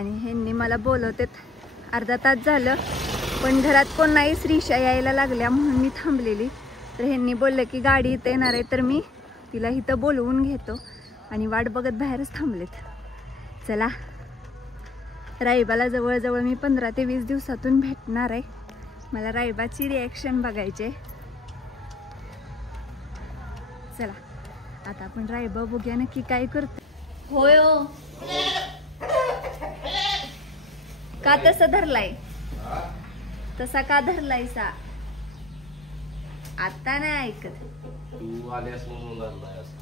आणि ह्यांनी मला बोलवतेत. अर्धा तास झालं पण घरात कोण नाही. श्रीषा यायला लागल्या म्हणून मी थांबलेली. तर ह्यांनी बोललं की गाडी इथं येणार आहे तर मी तिला इथं बोलवून घेतो आणि वाट बघत बाहेरच थांबलेत. चला रायबाला जवळजवळ मी 15 ते 20 दिवसातून भेटणार आहे. मला रायबाची रिॲक्शन बघायचे. चला आता आपण रायबा बघूया नक्की काय करतो. होय हो का तसा धरलाय? तसा का धरलाय सा? आता नाही ऐकत. तू आल्यास म्हणून धरलाय असं.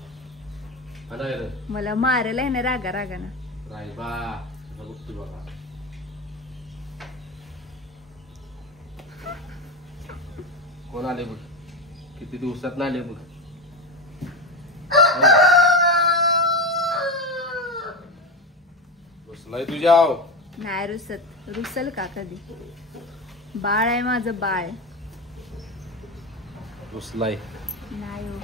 मला मारेल आहे ना रागा रागानं. रायबा बघतो बघा. कोण आले बघ. किती दिवसात आले बघ. रुसलाय तुझ्या नाही रुसत. रुसल का कधी? बाळ आहे माझं बाळ. रुसलाय नाही हो.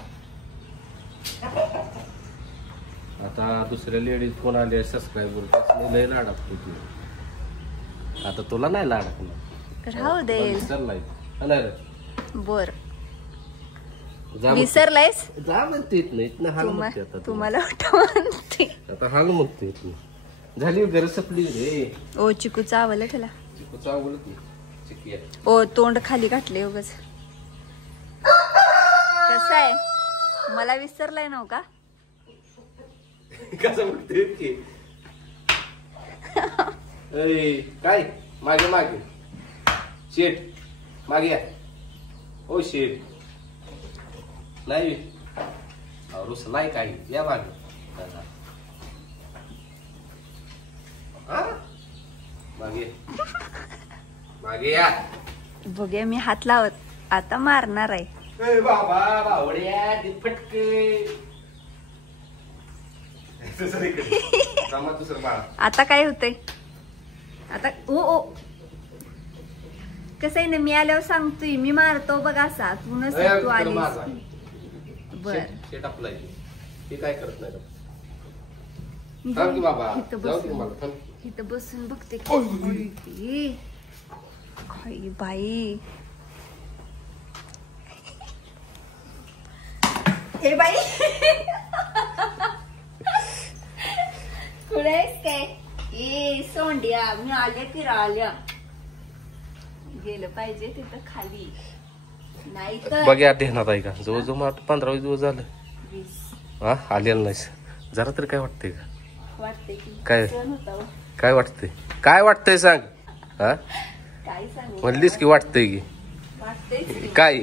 आता दुसऱ्या लेडीज कोण आले सबस्क्राईबर लय लाडकतो तू. आता तुला नाही लाडकणार. राहू दे. विसरलाय बर विसरलायस? जा म्हणते इथनं हाल म्हणते. आता तुम्हाला म्हणते आता हाल म्हणते इथनं. झाली घर सपली रे. ओ चिकू चावलं त्याला. चिकू चावलं तू चिकिया. ओ तोंड खाली घातले उगाच. कसं आहे मला विसरलाय नव्ह का? कसं बघते की काय मागे मागे शेट मागे या. ओ शेट नाही रुसलाय काय या मागे. मागे मागे या. बघूया मी हात लावत आता मारणार आहे. बाबा बावड्या फटके. आता काय होतंय? आता ओ ओ कसं आहे ना मी आल्यावर सांगतोय मी मारतो बघ असा. तू नसेल तू आली. बर शेट आपलाय ते काय करत नाही. इथं बसून बघते काय बाई. हे बाई कुठे आहेस काय? ए सोंड्या मी आल्या की राहिल्या. गेलं पाहिजे तिथं खाली. नाही तर बघ्या ध्यानात आहे का? जवळजवळ मला 15-20 दिवस झालं. हा आलेलं नाहीस. जरा तरी काय वाटतंय का? वाटतंय की काय काय वाटतंय? काय वाटतंय सांग. हा काय सांगू? म्हणलीस की वाटतंय की वाटतंय काय?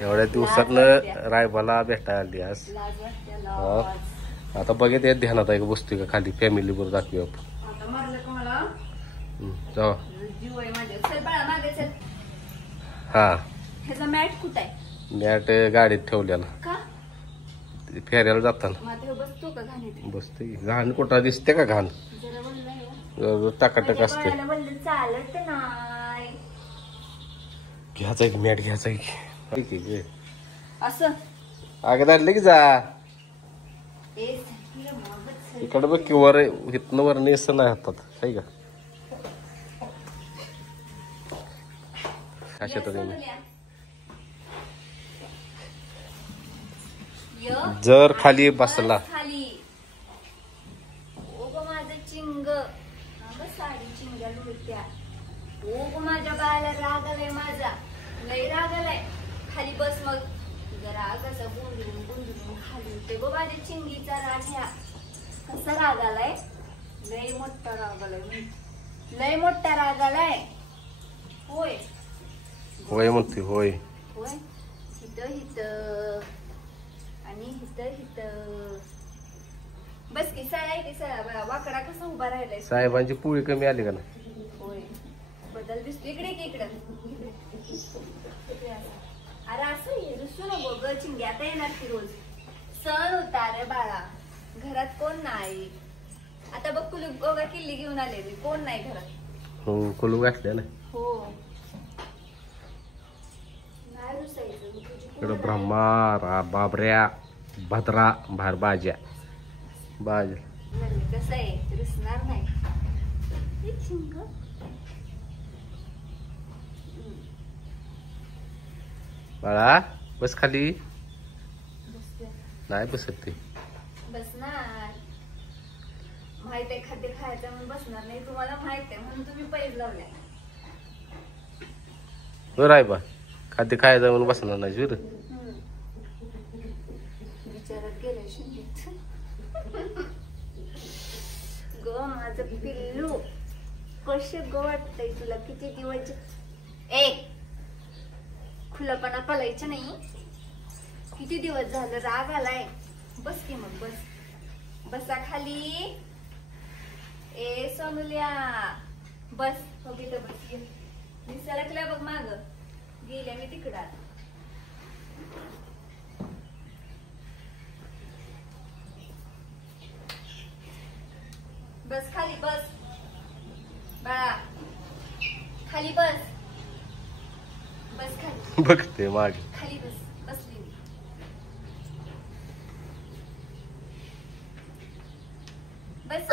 एवढ्या दिवसातनं रायबाला भेटायला आली आज. लाज वाटते हा. लाज. आता बघत यात ध्यानात आहे का? बसतोय का खाली? फॅमिली बरोबर दाखवूया आपण. आता मारलं का मला? जाऊ. जीव आहे माझ्या. चल बाळा मागे चल. हा ह्याचा मॅट कुठं आहे? मॅट गाडीत ठेवलेला का? फेऱ्याला जाताना माझ्या बसतो का घाणीत? बसतोय. घाण कुठं दिसते का? घाण जरा बोललाय टाकाटक असते. चालत नाही. घ्यायचा की मॅट घ्यायचा की असं आगे धाडले की जा. इकडे बघ की वर इथनं वर नेस नाही हातात आहे का? जर खाली बसला खाली ओ ग माझं चिंग साडी चिंग्या लुटत्या. ओ ग माझ्या बाळाला राग आलाय. माझा लय राग आलाय. खाली बस मग. जरा कसं गुंडून गुंडून खाली होते गो माझ्या चिंगीचा राग. ह्या कसा राग आलाय? लय मोठा राग आलाय. लय मोठा राग आलाय. होय होय म्हणते. होय होय. हिथं हिथं आणि हिथं हिथं बस की. सळा आहे की सळा. वाकडा कसा उभा राहिलाय? साहेबांची पोळी कमी आली का ना? होय बदल दिसतो. इकडे की इकडं. अरे असं रुसू नको ग चिंग्या. आता येणार की रोज. सण होता रे बाळा. घरात कोण नाही. आता बघ कुलू बघा किल्ली घेऊन आले मी. कोण नाही घरात. हो कुलू घातल्या ना. हो नाही रुसायचं. इकडं ब्रह्मा बाबऱ्या भद्रा बाहेर बाज्या बाज. कसं आहे रुसणार नाही. हे चिंग बाळा बस खाली. बसते. नाही बसत ते. बसणार. माहित आहे खाद्य खायचं म्हणून बसणार नाही. तुम्हाला माहित आहे म्हणून तुम्ही पैज लावले. बरं आहे बा, खाद्य खायचं म्हणून बसणार नाही जुर. विचारात गेले शिंदीत. ग माझं पिल्लू कसे ग वाटतंय तुला? किती दिवस एक खुलपणा पलायचं नाही. किती दिवस झालं राग आलाय. बस की मग बस. बसा खाली. ए सोनुल्या बस. बघितलं बस. मी सरकल्या बघ माग. गेल्या मी तिकडं. बस खाली बस. बाळा खाली बस. बस खाली. बघते मागे. खाली बस. बसली मी. बस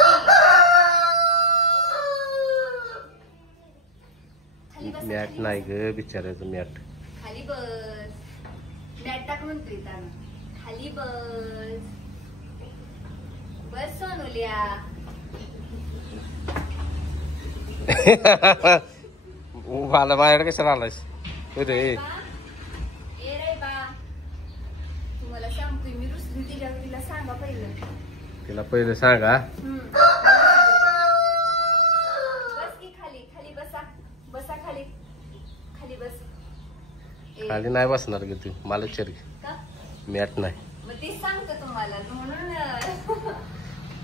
खाली बस. मॅट नाही ग बिचारायचं मॅट. खाली बस. मॅट टाक म्हणतोय त्यानं. खाली बस. बस सोनुल्या. मला माझ्याकडे कशाला आलायस रे? ए रे बा तुम्हाला सांगतोय मी रुसली तिच्यावर. तिला सांगा पहिलं. तिला पहिले सांगा. बस की खाली. खाली बसा. बसा खाली. खाली बस. खाली नाही बसणार ग तू. मला विचार का? मॅट नाही. मग तेच सांगतो तुम्हाला म्हणून.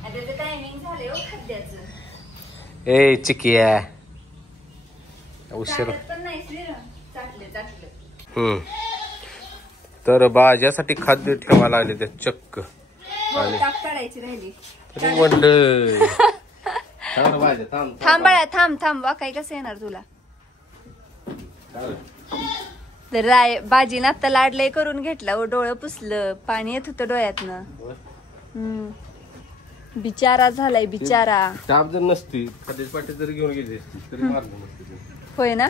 त्याचं टायमिंग झालंय हो खाद्याचं. ए चिकिया उशीर. चाटत पण नाही शिर. चाटले चाटले. तर भाज्यासाठी खाद्य ठेवायला आले त्या चक्क. आणि टाक काढायची राहिली. तरी म्हणलं थांब भाज्या थांब. थांब बाळा थांब थांब. वा काही कसं येणार तुला? तर बाजीनं आता लाडलंय करून घेतला. डोळं पुसलं. पाणी येत होतं डोळ्यातनं. बिचारा झालाय बिचारा. ताप जर नसती खाद्याची पाठी जरी घेऊन गेली असती तरी मारलं नसती. होय ना.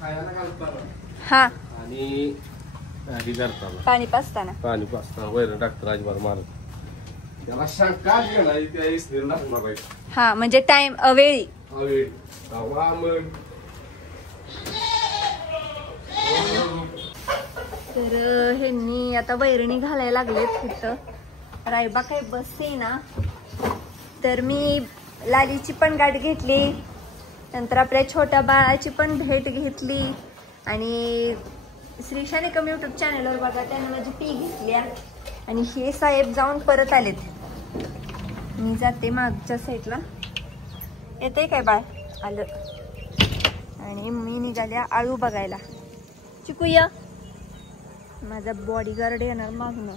खायला घालताना हा. आणि आधी करताना पाणी पाजताना. पाणी पाचताना वैरण टाकतं अजिबात मारत. त्याला शंका गेलाय त्या इस्त्री लागणार आहे. हा म्हणजे टाइम अवेळी. हवे तवा मग. तर ह्यांनी आता वैरणी घालायला लागलेत तिथं. रायबा काही बसते ना. तर मी लालीची पण गाठ घेतली. नंतर आपल्या छोट्या बाळाची पण भेट घेतली. आणि श्रीशाने कमी युट्यूब चॅनलवर बघा त्याने माझी पी घेतल्या. आणि हे साहेब जाऊन परत आलेत. मी जाते मागच्या साईडला. येते काय बाळ? आलं. आणि मी निघाल्या आळू बघायला. चिकूया माझा बॉडीगार्ड येणार मागणं.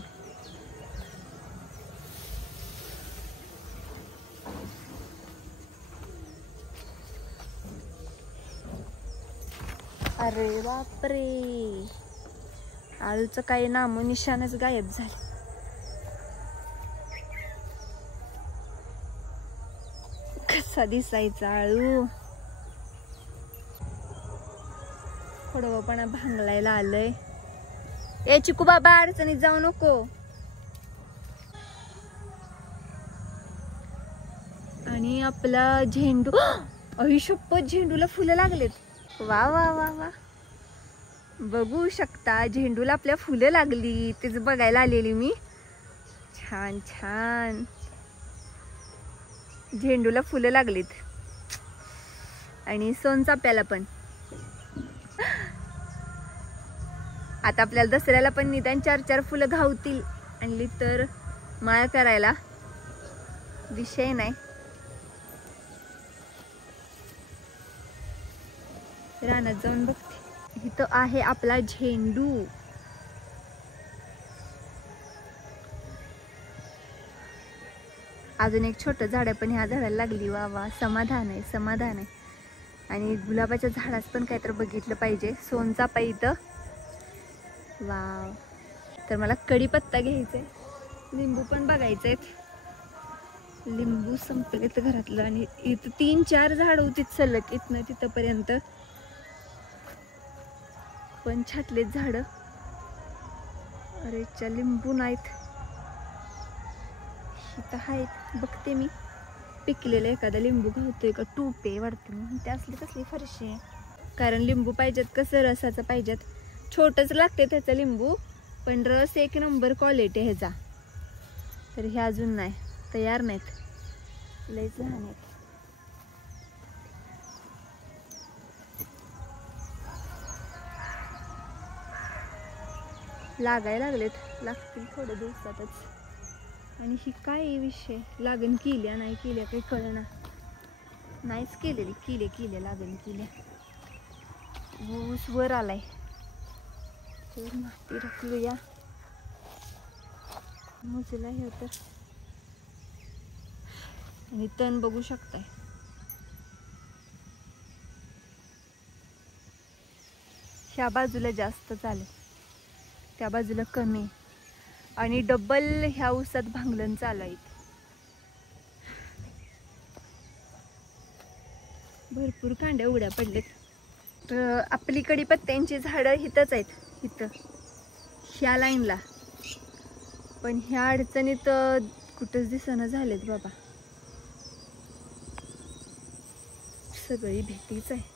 अरे बापरे. आळूचं काही नामो निशाणच गायब झालं. कसा दिसायचा आळू. खोडवपणा भांगलायला आलंय. ए चिकू बाबा अडचणीत जाऊ नको. आणि आपला झेंडू. अहिशप्पत झेंडूला फुलं लागलेत. वा वा वा वा. बघू शकता झेंडूला आपल्या फुलं लागली. तेच बघायला आलेली मी. छान छान झेंडूला फुलं लागलीत. आणि सोनचाफ्याला पण. आता आपल्याला दसऱ्याला पण निदान 4-4 फुलं घावतील. आणली तर माळ करायला विषय नाही. रानात जाऊन बघते. इथं आहे आपला झेंडू. अजून एक छोटं झाड पण ह्या झाडाला लागली. वा वा समाधान आहे समाधान आहे. आणि गुलाबाच्या झाडास पण काहीतरी बघितलं पाहिजे. सोनचाफा इथं. वाव. तर मला कढीपत्ता घ्यायचाय. लिंबू पण बघायचे. लिंबू संपलेत घरातलं आणि इथं 3-4 झाड होती सलग इथनं तिथपर्यंत, पण छाटलेत झाड. अरेच्या लिंबू नाहीत इथं आहेत. बघते मी पिकलेलं एखादा लिंबू घावतोय का, टूपे वाढते म्हणून ते असली कसली फरशी आहे. कारण लिंबू पाहिजेत कसं रसाचं पाहिजेत. छोटंच लागते त्याचा लिंबू, पण रस 1 नंबर क्वालिटी आहे ह्याचा. तर हे अजून नाही तयार नाहीत, लयच लहान आहेत. लागायला लागलेत, लागतील थोड्या दिवसातच. आणि ही काय विषय, लागण केल्या नाही केल्या काही कळना. नाहीच केलेली, केल्या लागण केल्या. ऊस वर आलाय तर माती टाकूया. मुजला हे तर, आणि तण बघू शकताय. ह्या बाजूला जास्त झाले, त्या बाजूला कमी. आणि डबल ह्या ऊसात भांगलन चालू आहे. भरपूर कांड्या उघड्या पडलेत. तर आपली कडीपत्त्यांची झाडं इथंच आहेत, इथं ह्या लाईनला. पण ह्या अडचणीत कुठंच दिसना झालेत बाबा, सगळी भीतीच आहे.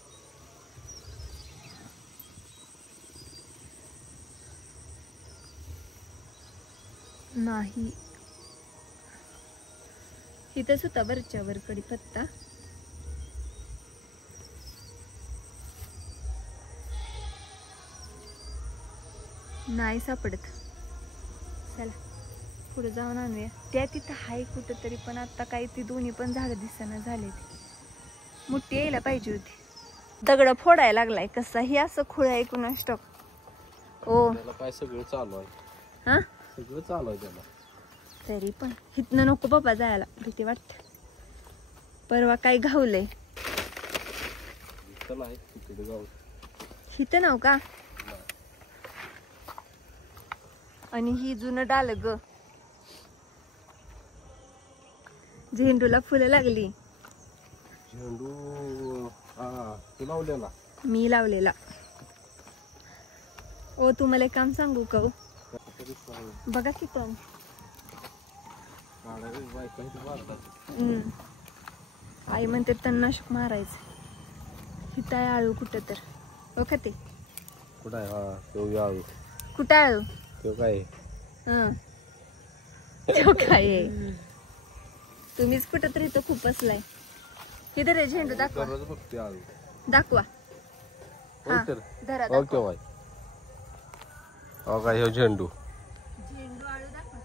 नाही इथंच होता वरच्यावर कडीपत्ता. नाही सापडत. चला पुढे जाऊन आणूया. त्या तिथं आहे कुठं तरी, पण आता काही ती दोन्ही पण झाडं दिसना झाले. मोठी यायला पाहिजे होती. दगड फोडायला लागलाय कसा, ही असं खुळ आहे कुणास ठाऊक. ओ काय सगळं चालू आहे. हा सगळं चालू आहे त्याला. तरी पण इथनं नको बाबा जायला, भीती वाटत. परवा काय घावलंय इथं नाव का. आणि ही जुनं डाल ग, झेंडूला फुलं लागली. झेंडू तू लावलेला, मी लावलेला. ओ तुम्हाला एक काम सांगू का. बघा की पण आई म्हणते तणनाशक मारायचं. हिता आहे आळू कुठं तर, हो का ते कुठं आहे. आळू कुठं आळू, तो काय तो काय तुम्हीच कुठं तरी इथं खूप असलाय. इथं रे झेंडू दाखवा, दाखवा. धरा दाखवा. काय हो झेंडू, झेंडू आळू दाखवा.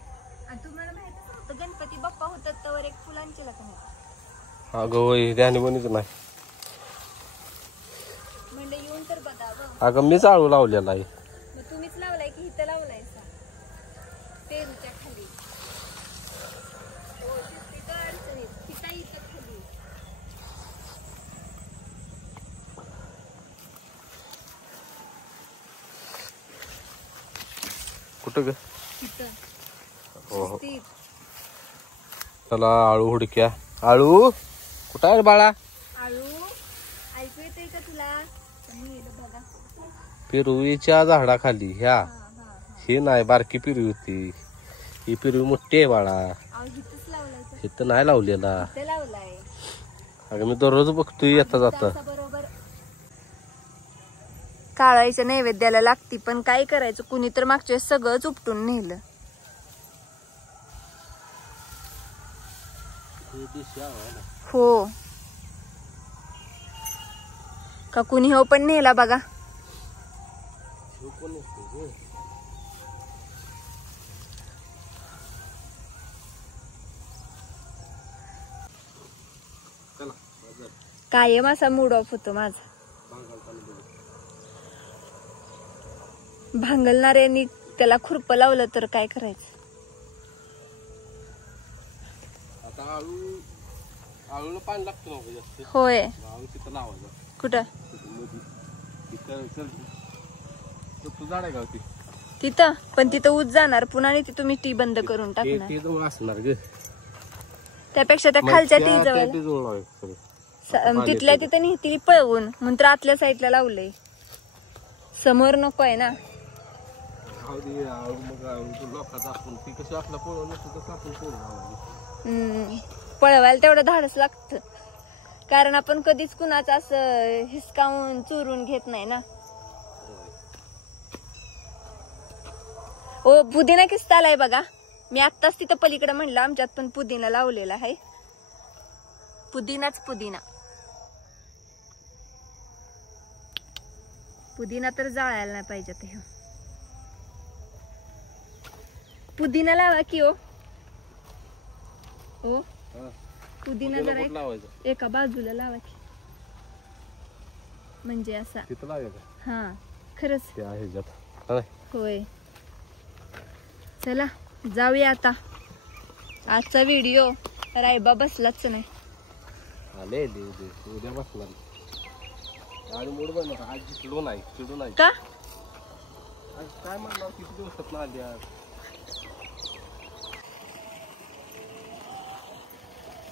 आणि तुम्हाला माहितच नव्हतं गणपती बाप्पा होतात तर एक फुलांची लग्न अगं ध्यानी बनच नाही. म्हणजे येऊन तर बघा. अगं मीच आळू लावलेला आहे. मग तुम्हीच लावलाय की इथं लावलाय पेरूच्या खाली. हो तिथं अडचणीत तिथं इथं खाली. कुठं ग. इथं हो चला आळू हुडक्या. आळू कुठं आहे बाळा. आळू ऐकू येतंय का तुला. बघा पिरवीच्या झाडाखाली ह्या. ही नाही बारकी पिरवी होती, ही पिरवी मोठी आहे बाळा. इथं नाही लावलेला. अगं मी दररोज बघतोय येता जाता. काळाच्या नैवेद्याला लागती, पण काय करायचं, कुणी तर मागच्या सगळंच उपटून नेलं. हो का कुणी हो पण नेला बघा. कायम असा मूड ऑफ होतो माझा. भांगलणाऱ्यांनी त्याला खुरप लावलं तर काय करायचं. आळूला पाणी लागतं. होय कुठं तिथं, पण तिथं ऊस जाणार पुन्हा. ती तुम्ही टी बंद करून टाकणार. त्यापेक्षा त्या खालच्या ती जवळ तिथल्या तिथे नेहती पळवून म्हणून आतल्या साईडला लावलंय. समोर नको आहे ना. पळवायला तेवढं धाडस लागतं कारण आपण कधीच कुणाचं असं हिसकावून चोरून घेत नाही ना. ओ पुदिना किस्ता आलाय बघा. मी आत्ताच तिथं पलीकडे म्हणलं आमच्यात पण पुदिना लावलेला आहे. पुदिनाच पुदिना. पुदिना तर जाळायला नाही पाहिजे. ते पुदिना लावा की ओ. ओ पुदिना जरा एका बाजूला लावा की म्हणजे असा. हा खरंच होय. चला जाऊया आता. आजचा व्हिडिओ रायबा बसलाच नाही. उद्या बसला आणि मूड बनव. आज चिडू नाही का काय म्हणलं किती दिवसात ना आली आज.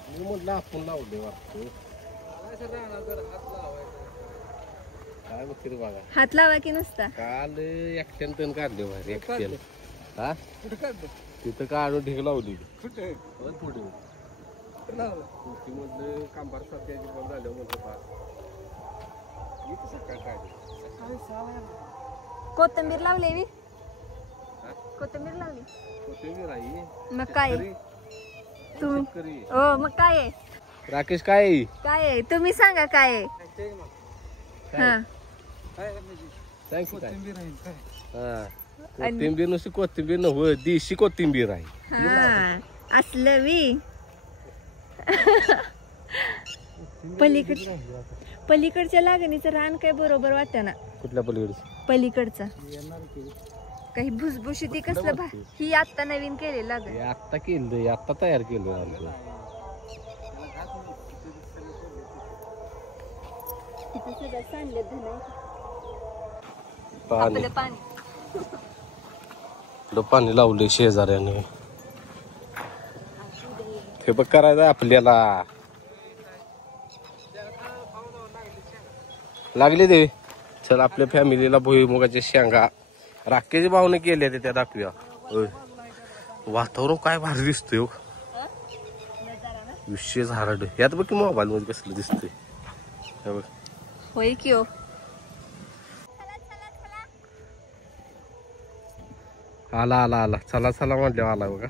मी म्हटलं आपण लावले वाटतं काय बघ तरी बघा. हात लावा की नसता. काल एकट्यानं तण काढले बाहेर एकट्यानं. हा कुठे काढलं तिथं काढून ढीग लावली. कुठे पुढे म्हटलं कांबार सध्याची बंद झालं म्हणलं कोथिंबीर लावली. कोथिंबीर लावली. कोथिंबीर आहे मग काय तुम्ही. हो मग काय आहे राकेश. काय आहे तुम्ही सांगा काय आहे. हा कोथिंबीर नुसती कोथिंबीर नव्हे देशी कोथिंबीर आहे. हा असलं वी. पलीकडच्या लागणीचं रान काय बरोबर वाटत ना. कुठल्या पलीकडचं. पलीकडचा काही भुसभुशीत कसलं ही आता नवीन केलेलं लागण. आता केलं आता तयार केलं. पाणी लावले शेजाऱ्याने. हे बघ करायचं आपल्याला. लागले ते. चल आपल्या फॅमिलीला भुईमुगाच्या शेंगा राकेश भाऊने केले त्या दाखव्या. वातावरण काय भारी दिसतोय. विशेष हारड यात बघ की मोबाईल मध्ये कसलं दिसतंय. होय की हो. आला चला चला म्हटलं आला बघा.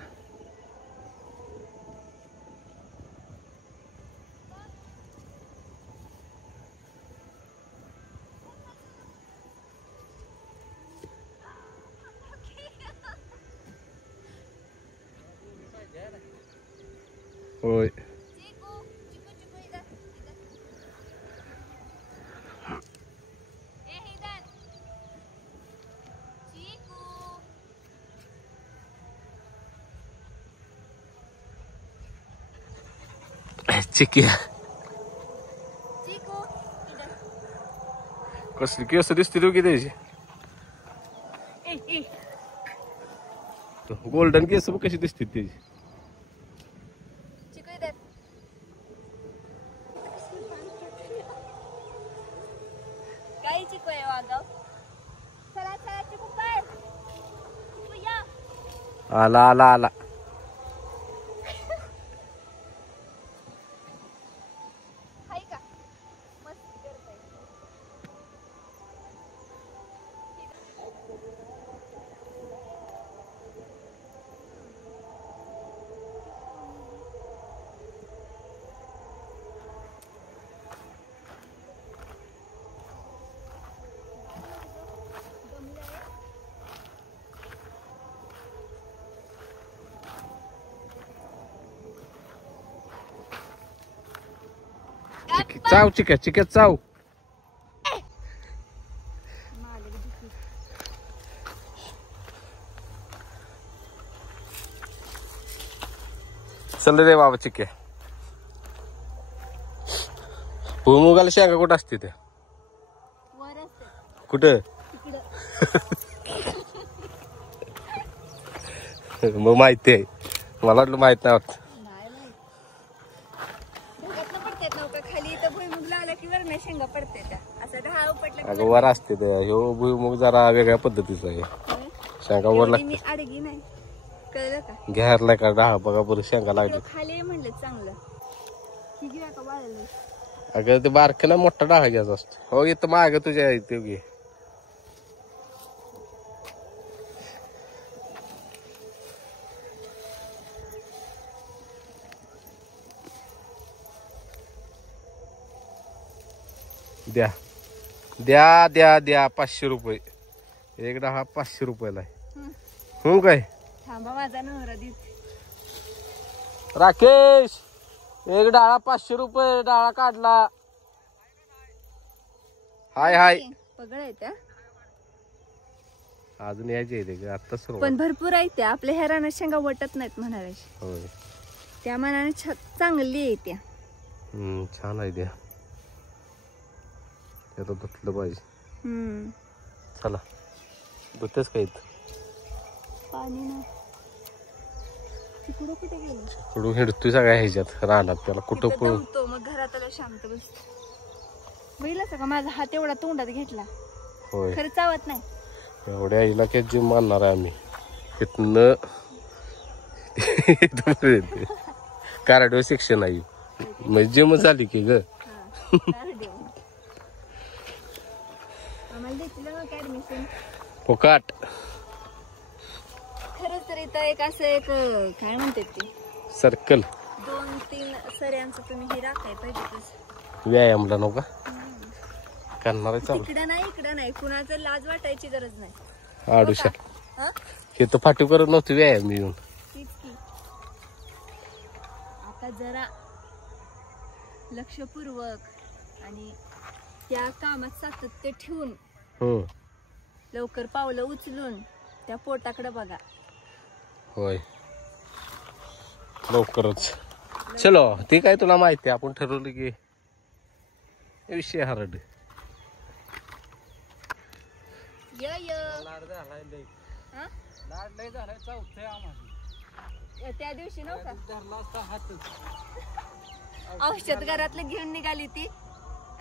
होय चिकिया कसली केस दिसते दोघी त्याची. गोल्डन केस कशी दिसते त्याची. आला चाव चिक्या चाव. चल रे बाबा चिक्या. भुईमुगाला शेंगा कुठं असते त्या. कुठं मग माहिती आहे मला वाटलं माहित नाही. खाली इथं भुईमुग लावला की वरनं शेंगा पडते त्या असं ढाळ उपटला अगं वर असते ते ह्यो भुईमुग जरा वेगळ्या पद्धतीचा आहे शेंगा वर मी लागते अडगी नाही कळलं का घ्यायला का डाळ बघा बरं शेंगा लागली खाली म्हणलं चांगलं ही घ्या का वाळलं अगं ते बारकं ना मोठा डाळ घ्यायचा असतो हो इथं माग तुझ्या इथे घे द्या द्या द्या द्या 500 रुपये एक डाळ 500 रुपयाला आहे हो काय थांबा माझा नवरा देत राकेश एक डाळा 500 रुपये डाळा काढला हाय हाय पगळ आहे त्या अजून यायचे आता सर्व पण भरपूर आहे त्या आपल्या ह्या रानात शेंगा वटत नाहीत म्हणाले होय त्या मनाने चांगली आहे त्या छान आहे द्या आता धुतलं पाहिजे चला धुतेच काही पाणी नाही तिकडं कुठे गेलं कुठून हिंडतोय सगळ्या ह्याच्यात राहणार त्याला कुठं पळतो मग घरात आला शांत बसतो बघितलं का माझा हात एवढा तोंडात घेतला होय खरं चावत नाही एवढ्या इलाक्यात जिम मानणार आहे आम्ही इथनं कार्डिओ सेक्शन आहे म्हणजे जिम झाली की ग फुकाट खरंच तर इथं एक असं एक काय म्हणतात ते सर्कल 2-3 सऱ्यांचं तुम्ही हे राखाय पाहिजे व्यायामला नव्हता करणार आहे चालू इकडं नाही कुणाचं लाज वाटायची गरज नाही आडूशा हे तर फाटीव करत नव्हती व्यायाम येऊन आता जरा लक्षपूर्वक आणि त्या कामात सातत्य ठेवून लवकर पावलं उचलून त्या पोटाकडे बघा होय लवकरच चलो ते काय तुला माहिती आपण ठरवलं की विषय हरड त्या दिवशी नव्हता औषध घरातलं घेऊन निघाली ती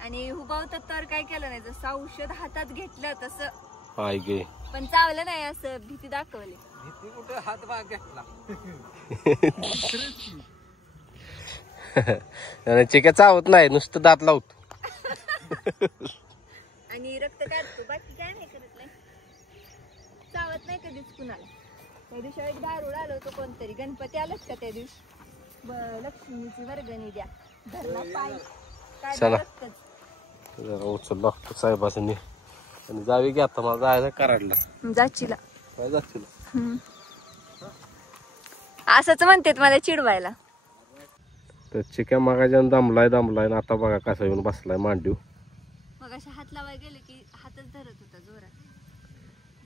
आणि हुबावतात तर काय केलं नाही जसं औषध हातात घेतलं तसं हाय गे पण चावलं नाही असं भीती दाखवली भीती कुठे हात भाग घेतला चिक्या चावत नाही नुसतं दात लावतो आणि रक्त काढतो बाकी काय नाही करत नाही चावत नाही कधीच कुणाला त्या दिवशी एक दारूड आलो होतो कोणतरी गणपती आलाच का त्या दिवशी लक्ष्मीची वर्गणी द्या धरला पाय चला जरा उचल लागतो साहेबांनी आणि जावी की आता मला जायचं कराडला जाचीला काय जातील असंच म्हणतात मला चिडवायला तर चिक्या मागाच्या दमलाय ना आता बघा कसा येऊन बसलाय मांडीव मग अशा हात लावाय गेले की हातच धरत होता जोरात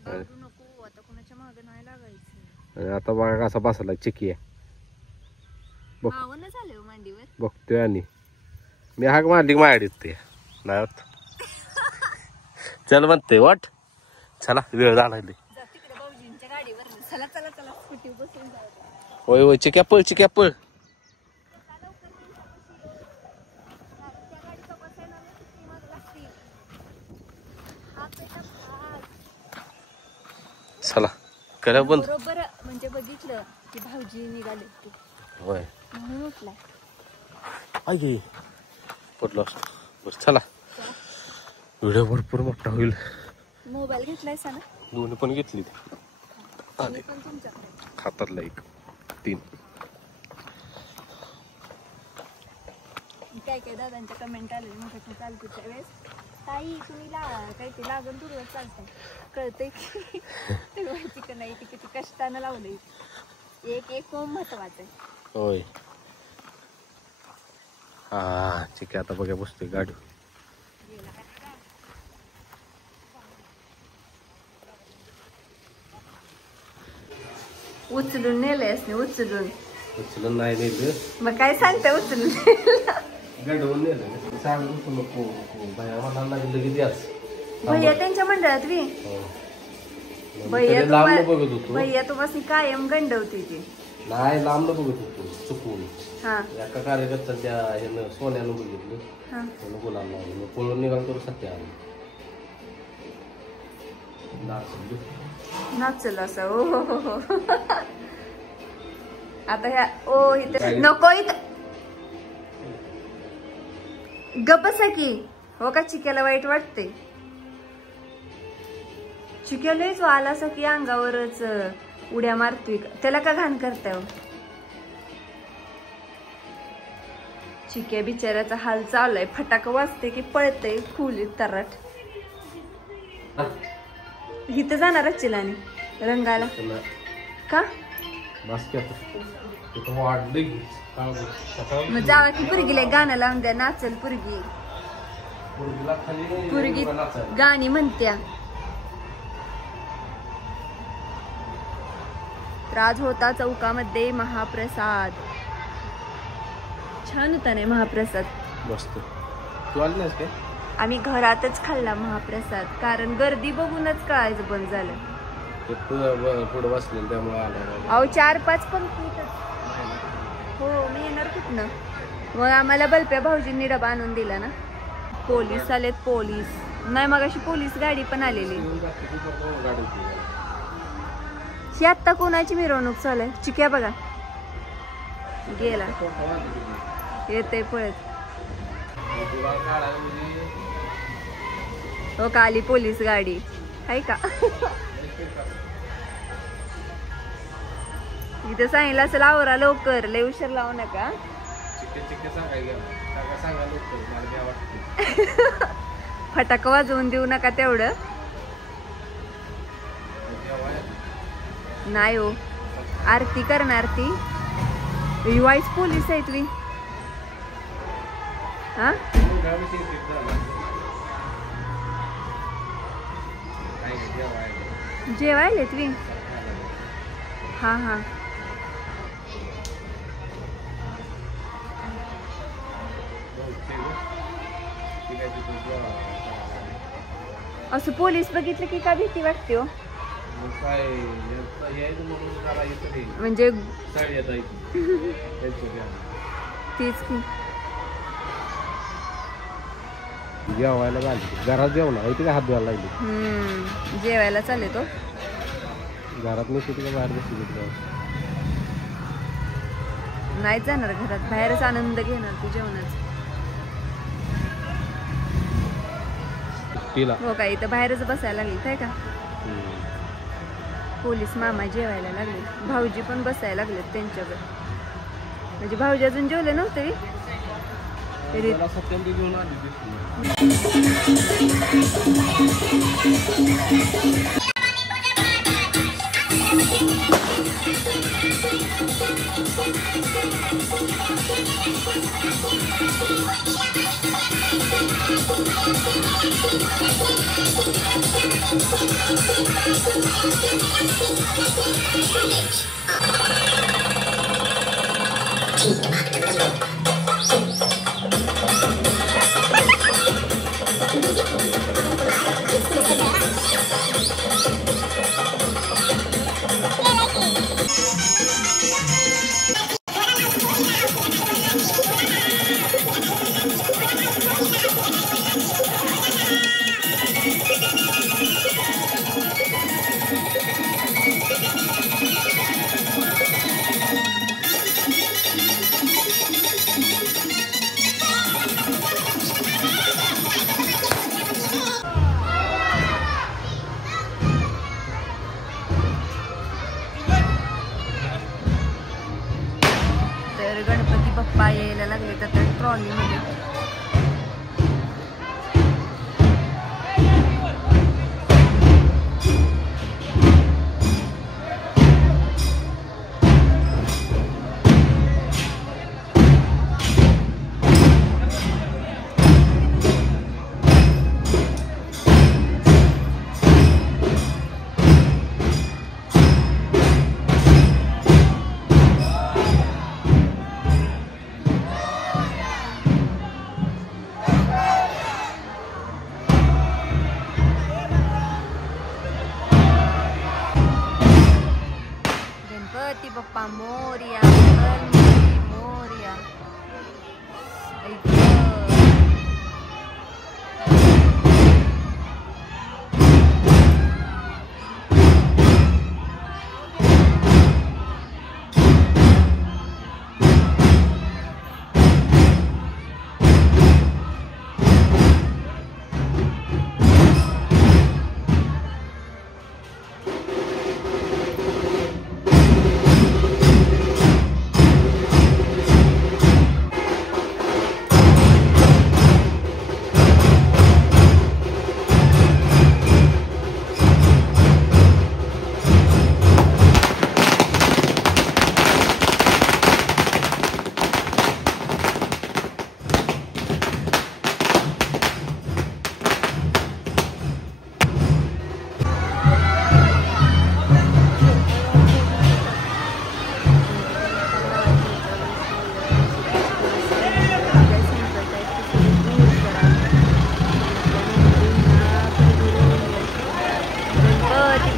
बाबू नको आता कोणाच्या मागे नाही लागायचं आणि आता बघा कसा बसलाय चिकिया मावनं झालं मांडीवर बघतोय आणि मी हाक मारली माडीत ते नाही होत चल म्हणते वाट चला वेळ झाला तिकडे भाऊजींच्या गाडीवर चला चला चला स्कूटी बसून जाऊ होय होय चिक्या पळ चला करा बंद बरोबर म्हणजे बघितलं की भाऊजी निघाले ते होय म्हणून उठलाय आई पडलो असतो बस चला व्हिडिओ भरपूर मोठा होईल मोबाईल घेतलाय ना दोन्ही पण घेतली पण तुमच्याकडे खातातला एक 3 काय काय दादांच्या कमेंट आले मग चालते वेळेस ताई तुम्ही काय ते लागून दूरवर चालतंय कळतंय की माहिती का नाही ते किती कष्टानं लावलंय एक महत्वाचं आहे होय हा ठीक आहे आता बघा बसतोय गाडी उचलून नेलंयस उचलून नाही नेलं मग काय सांगताय उचलून गडवून नेलं सांगू नको भैया मला लागलं की द्याच भैया त्यांच्या मंडळात वी भैया भैया तुम्हाला कायम गंडवते ती नाही लांब बघत होतो चुकून हा एका कार्यकर्त्याला त्या ह्यानं सोन्यानं बघितलं हा त्यानं गुलाम लावलं मग पळून निघाल तर सत्य आलं नाचल असं ओ हो आता ह्या ओ इथं नको इथं गप्पसा की हो का चिक्याला वाईट वाटते चिक्यालाच आलासा की अंगावरच उड्या मारतोय त्याला का घाण करताय चिक्या बिचाऱ्याचा हाल चाललाय फटाका वाजते की पळते खोलीत तराट इथं जाणार चिलानी रंगाला का मग जावा की पुरगीला गाणं लावून द्या नाचल पुरगी पुरगी गाणी म्हणत्या तर आज होता चौकामध्ये महाप्रसाद छान होता नाही महाप्रसाद मस्त तू आली नाहीस काय आम्ही घरातच खाल्ला महाप्रसाद कारण गर्दी बघूनच कळायचं बंद झालं पुढे बसले त्यामुळे आला अहो 4-5 पंक्तीतच हो मी येणार कुठनं मग आम्हाला बल्प्या भाऊजींनी डबा आणून दिला ना पोलीस आलेत पोलीस नाही मग अशी पोलीस गाडी पण आलेली ही आत्ता कोणाची मिरवणूक चालू आहे चिक्या बघा गेला येते पळत हो का आली पोलीस गाडी आहे का इथं सांगितलं असेल आवरा लवकर लय उशीर लावू नका फटाका वाजवून देऊ नका तेवढं नाही हो आरती करणार ती वाईस पोलीस आहे तुम्ही हा जेवायले तुम्ही हा हा असं पोलीस बघितलं की का भीती वाटते हो म्हणजे तीच की जेवायला लागली घरात जेवणार का हात धुवायला लागली जेवायला चालले तो घरात नाही कुठे बाहेर बसली नाही जाणार घरात बाहेरच आनंद घेणार तू जेवणाचा हो का इथं बाहेरच बसायला लागली काय का पोलीस मामा जेवायला लागले भाऊजी पण बसायला लागलेत त्यांच्याकडे म्हणजे भाऊजी अजून जेवले नव्हते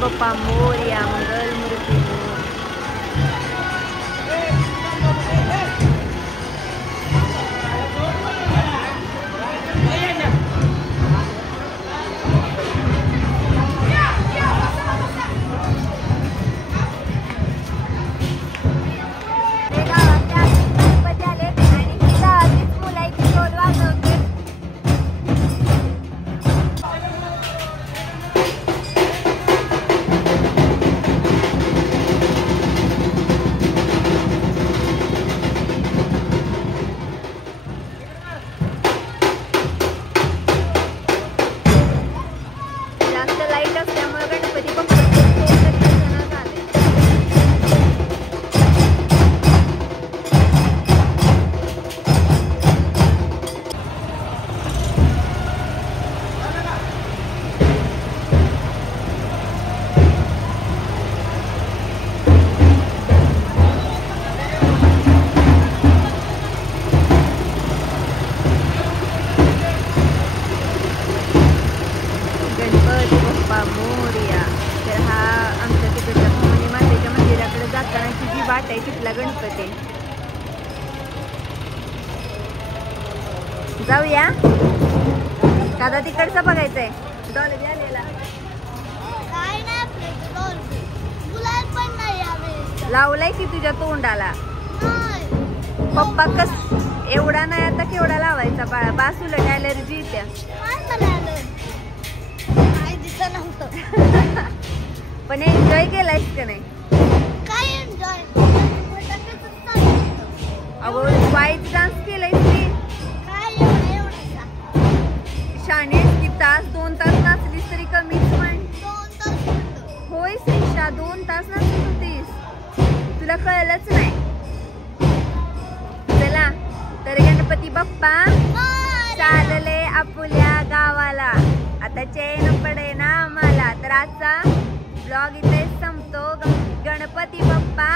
बाप्पा मोरया, मंगल मूर्ती मोरया. तर हा आमच्या तिकडच्या भवानी मातेच्या मंदिराकडे जातानाची जी वाट आहे तिथला गणपती. जाऊया दादा, तिकडचा बघायचंय. डॉल्बी आलेला लावलाय की तुझ्या तोंडाला. पप्पा कस एवढा नाही आता केवढा लावायचा बाळा, बासूला ॲलर्जी येत्या. पण एन्जॉय केलायस का नाही? काय एन्जॉय? अगो वाईट डान्स केलायस की काय एवढा शाने की तास 2 तास नाचलीस तरी कमीच. पण 2 तास होय श्रीषा, 2 तास नाचली होतीस, तुला कळलंच नाही. चला तर गणपती बाप्पा चालले आपल्या गावाला, आता चैन पडे ना आम्हाला. तर आजचा ब्लॉग इथे संपतो. गणपती बाप्पा